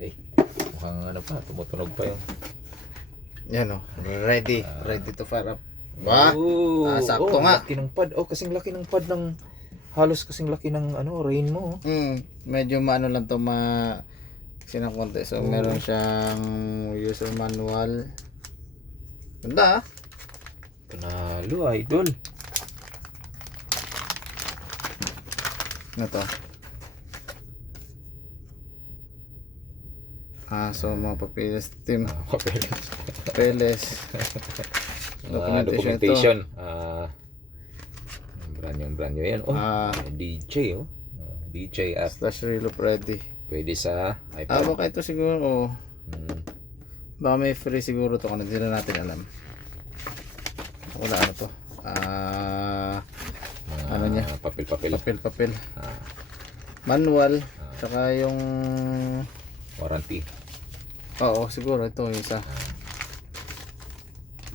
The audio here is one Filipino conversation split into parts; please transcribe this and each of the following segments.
Eh, mukhang ano pa, tumutunog pa yung... Yan o, ready to fire up. Wah, sakto nga. Laki ng pad. Oh, kasing laki ng pad ng... Halos kasing laki ng ano, rain mo. Medyo maano lang to, sinang konti. So meron siyang user manual. Ganda Panalo, idol. Ano to? So mga papeles team. Papeles. Documentation. Brand new yan. DJ DJ at /reloop ready. pwede sa iPad. Baka ito siguro. Baka may free siguro to, kung hindi na natin alam. Wala ano to. Ano niya? Papel. Manual. Saka yung warranty. Oo, siguro ito yung isa.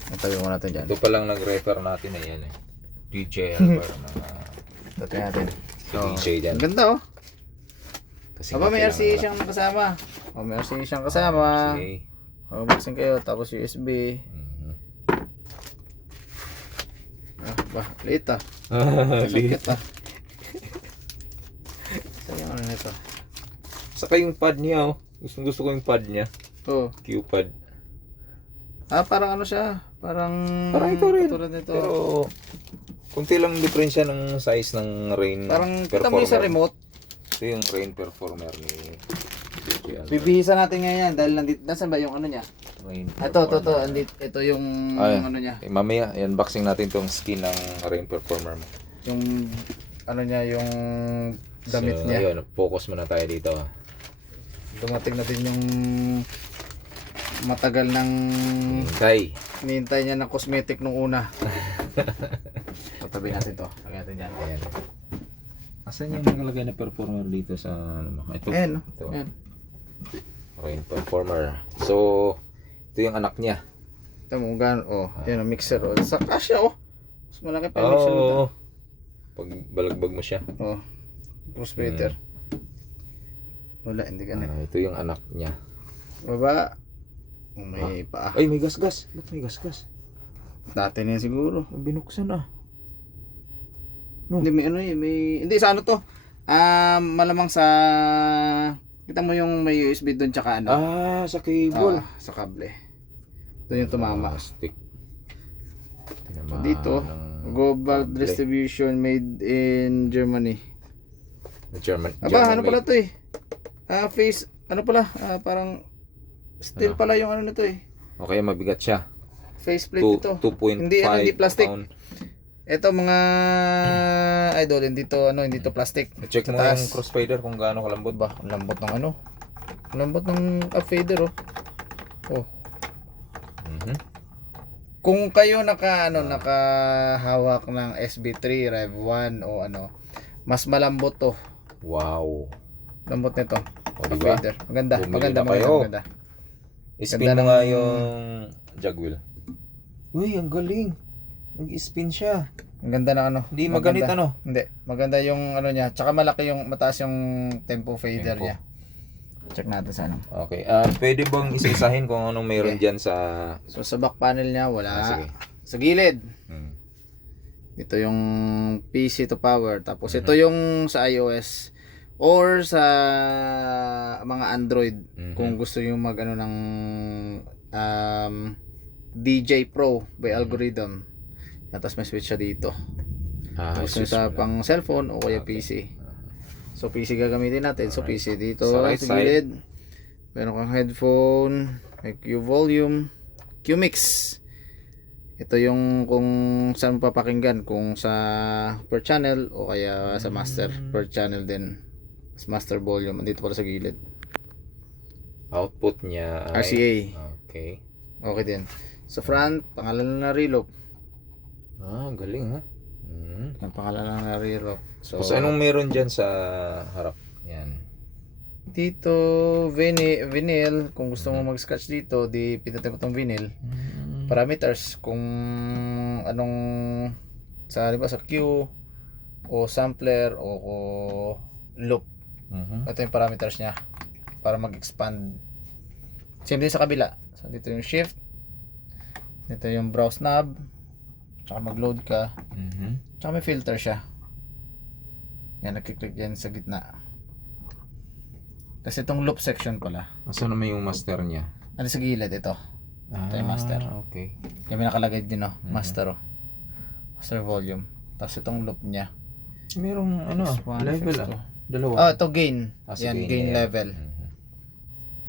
Natabi mo natin dyan. Ito pa lang nag-refer natin na yan eh. DJ para mga... Tatay natin. So, DJ dyan. ang ganda oh. Kasi may RCA siyang kasama. May RCA siyang kasama. Boxing kayo, tapos USB. Liit sakit sayang ano nito. Saka yung pad niya gusto ko yung pad niya. Q-pad. Parang ano siya, parang ito rin. Nito. Pero kunti lang diferensya ng size ng rain. Parang kita mo yung sa remote. Ito yung rain performer ni bibihisa natin ngayon dahil nandito. Nasaan ba yung ano niya? Ito yung ano niya. Mamaya unboxing natin tong skin ng rain performer mo. Yung ano niya, yung damit niya. Ayun, focus muna tayo dito. Dumating na din yung matagal ng hinihintay niya ng cosmetic nung una. Tatabi natin to. Lagyan natin dyan. Ayan. Asan yung nakalagay na performer dito sa ano mo? Ito. Ayan. Rain performer. So, ito yung anak niya. Ito mo gano'n. Yan ang mixer. Sa kasya mas malaki pa yung mixer nito. Pag balagbag mo siya. Crossfader. Wala, hindi ka na. Ito yung anak niya. Baba. May paa. Ay, may gas-gas. Ba't may gas-gas? Dati na yan siguro. Binuksan No? Hindi, hindi sa ano to. Malamang sa... Kita mo yung may USB doon tsaka ano. Sa cable. Sa kable. Doon yung tumama. Stick. So, dito, global distribution made in Germany. German. Ano pala to eh? Face, ano pala? Parang steel pala yung ano nito eh. Okay, mabigat siya. Faceplate ito. 2.5 hindi plastic. pound. Ito mga idol, hindi to plastic. Check mo yung crossfader kung gaano kalambot ba. Lambot ng ano? Lambot ng fader Kung kayo nakahawak ng SB3 Rev 1 o ano, mas malambot to. Wow. Lambot nito. Diba? Fader. Maganda. Spin mo nga yung jog wheel. Uy, ang galing. Nag-spin siya. Ang ganda ng ano. Hindi maganit ano? Hindi. Maganda yung ano niya. Tsaka mataas yung tempo fader niya. Check natin sa ano. Okay. Pwede bang isa-isahin kung anong mayroon dyan sa... So sa back panel niya, wala. Sige. Sa gilid. Ito yung PC to power. Tapos ito yung sa iOS or sa mga Android. Kung gusto yung mag ano ng DJ Pro by algorithm. Tapos may switch siya dito. Tapos sa pang cellphone o kaya PC. So PC gagamitin natin. So PC dito sa right sa gilid. Meron kang headphone, may Q volume, Q mix. Ito yung kung saan papakinggan, kung sa per channel o kaya sa master per channel din. Sa master volume dito pala sa gilid. Output niya ay RCA. Okay. Okay din. Sa front, pangalan na reloop. Galing ha. Ang pangalan na reloop. So anong meron dyan sa harap? Yan. Dito, vinyl. Kung gusto mo mag-scratch dito, di pindutin mo itong vinyl. Parameters, kung anong sa Q o sampler o loop. Ito yung parameters niya. para mag-expand. Same din sa kabila. So dito yung shift. Dito yung browse knob. Tsaka mag-load ka. Tsaka may filter siya. Yan, nakiklik yan sa gitna. Kasi itong loop section pala. Saan naman yung master niya? Ano sa gilid ito? Ito yung master. Okay. Yung may nakalagay din, no? Master, oh. Master volume. Tapos itong loop niya. Merong level Dalawa. Oh, ito gain. Sige, Yan, gain level.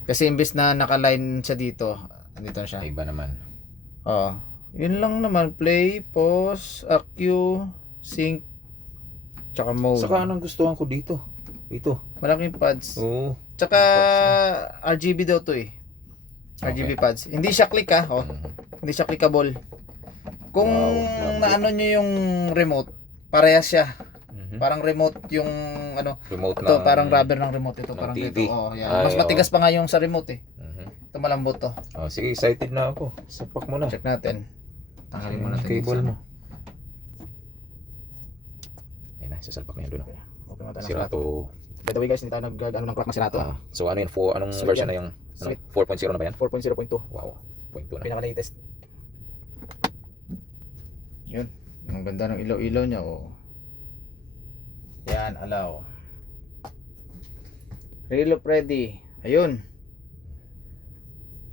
Kasi imbis na nakaline siya dito, dito na siya. Iba naman. Oo. Yun lang naman. Play, pause, cue, sync, tsaka mode. Saka anong gustuhan ko dito? Dito. Malaking pads. Oo. Tsaka RGB daw to eh. RGB pads. Hindi siya click oh. Hindi siya clickable. Kung naano nyo yung remote, parehas siya. Parang remote yung Remote ito, ng parang rubber ng remote ito, parang TV. dito. Oh, yan. Mas matigas pa nga yung sa remote eh. Ito malambot to. Sige, excited na ako. Sapak mo na. Check natin. Tanggalin mo natin Cable mo. Ayun na, sasalpak na yun doon. Okay, mata na Serato. By the way guys, hindi tayo ng crack na Serato. So ano yun? Anong Sweet version yan. na yung Sweet. 4.0 na ba yan? 4.0.2. Wow. 0.2 na. Pinaka-latest. Yun. Ang ganda ng ilaw-ilaw niya, oh. Yan, allow. Reloop ready. Ayun.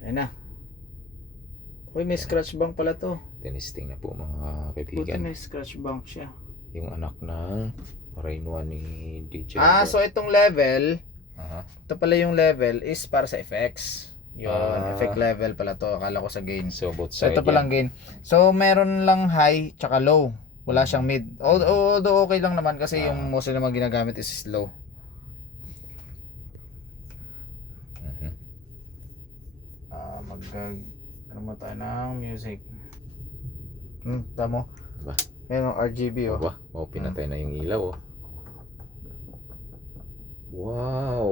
Ayun na. Uy, may scratch bank pala to. Tinisting na po mga Buti kaibigan. may scratch bank siya. Yung anak ng Rain 1 ni DJ. So itong level, Aha. ito pala yung level is para sa effects. Yun, effect level pala to. Akala ko sa gain. So both So side ito palang gain. So meron lang high tsaka low. Wala siyang mid. Although okay lang naman kasi yung mostly naman ginagamit is low. Ano mo tayo ng music. Tamo. Ba? Meron RGB oh. Ba? Pinatay na yung ilaw oh. Wow.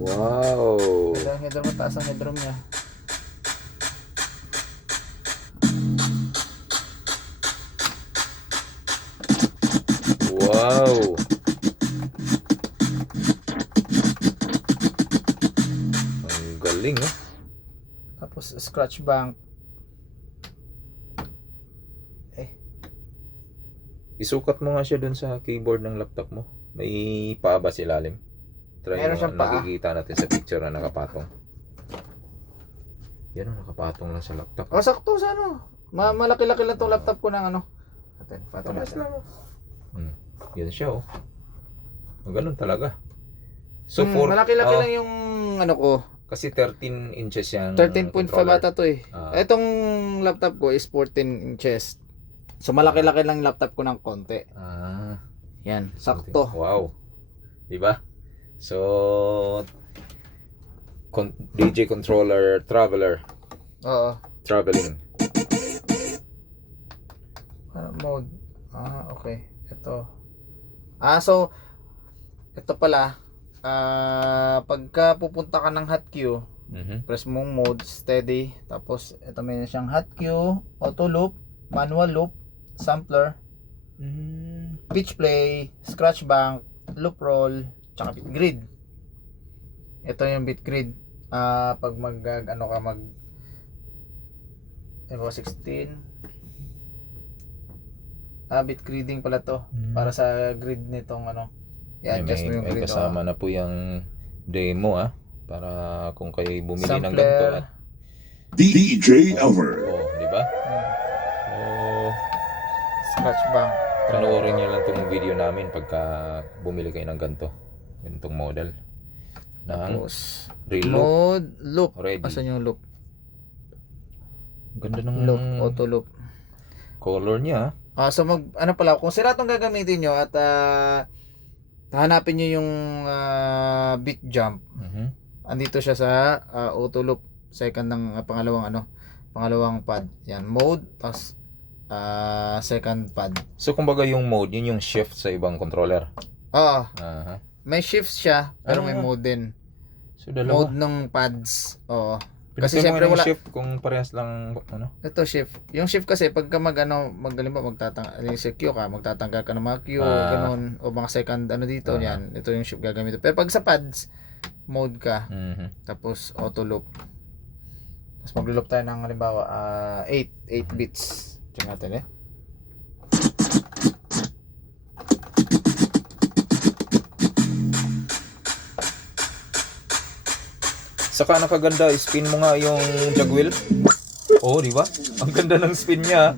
Wow. Headroom, mataas ang headroom niya. Wow. Ang galing oh. Tapos scratch bank. Isukat mo nga siya dun sa keyboard ng laptop mo. May paa ba sa ilalim? Try Meron mo, siyang paa. nakikita natin sa picture na nakapatong. Yan o, nakapatong lang sa laptop. Sakto sa malaki-laki lang tong laptop ko ng Atin, patong natin. Yan siya oh. Ganun talaga. So malaki-laki lang yung ko. kasi 13 inches yung 13.5 controller. ata to eh. Etong laptop ko is 14 inches. So malaki-laki lang yung laptop ko ng konti. Yan, sakto. Wow. Diba? So DJ controller traveler. Oo. Traveling. Mode. Okay. Ito. So ito pala. Pagka pupunta ka ng hot queue, press mo mode, steady. Tapos ito may siyang hot queue, auto loop, manual loop, sampler, pitch play, scratch bank, loop roll, tsaka bit grid. Ito yung bit grid. Pag mag 16 bit gridding pala to para sa grid nitong i-adjust mo yung may grid. kasama na po yung demo para kung kayo bumili ng Sampler. ganito at DJ Elmer. di ba? Scratch bank. Panoorin niyo lang tong video namin pagka bumili kayo ng ganitong model. Tapos reloop. mode loop. Ready. Asan yung loop? Ganda ng Loop, auto loop. color niya. So pala, kung Serato gagamitin nyo at hanapin nyo yung beat jump. Andito siya sa auto loop, second ng pangalawang pad. Yan, mode, tapos second pad. So kumbaga yung mode, yun yung shift sa ibang controller. Oo. Aha. May shift siya, pero may mode din. So dalawa. Mode ng pads. Oo. Kasi Kasi syempre wala. shift kung parehas lang ano. Ito shift. Yung shift kasi pagka maghalimbawa sa Q ka, magtatanggal ka ng mga Q, ganun, o mga second ano dito, yan. Ito yung shift gagamit. Pero pag sa pads, mode ka, tapos auto loop. Tapos maglo-loop tayo ng halimbawa 8 bits. Check natin Saka nakaganda, spin mo nga yung jug wheel. Oh, di ba? Ang ganda ng spin niya.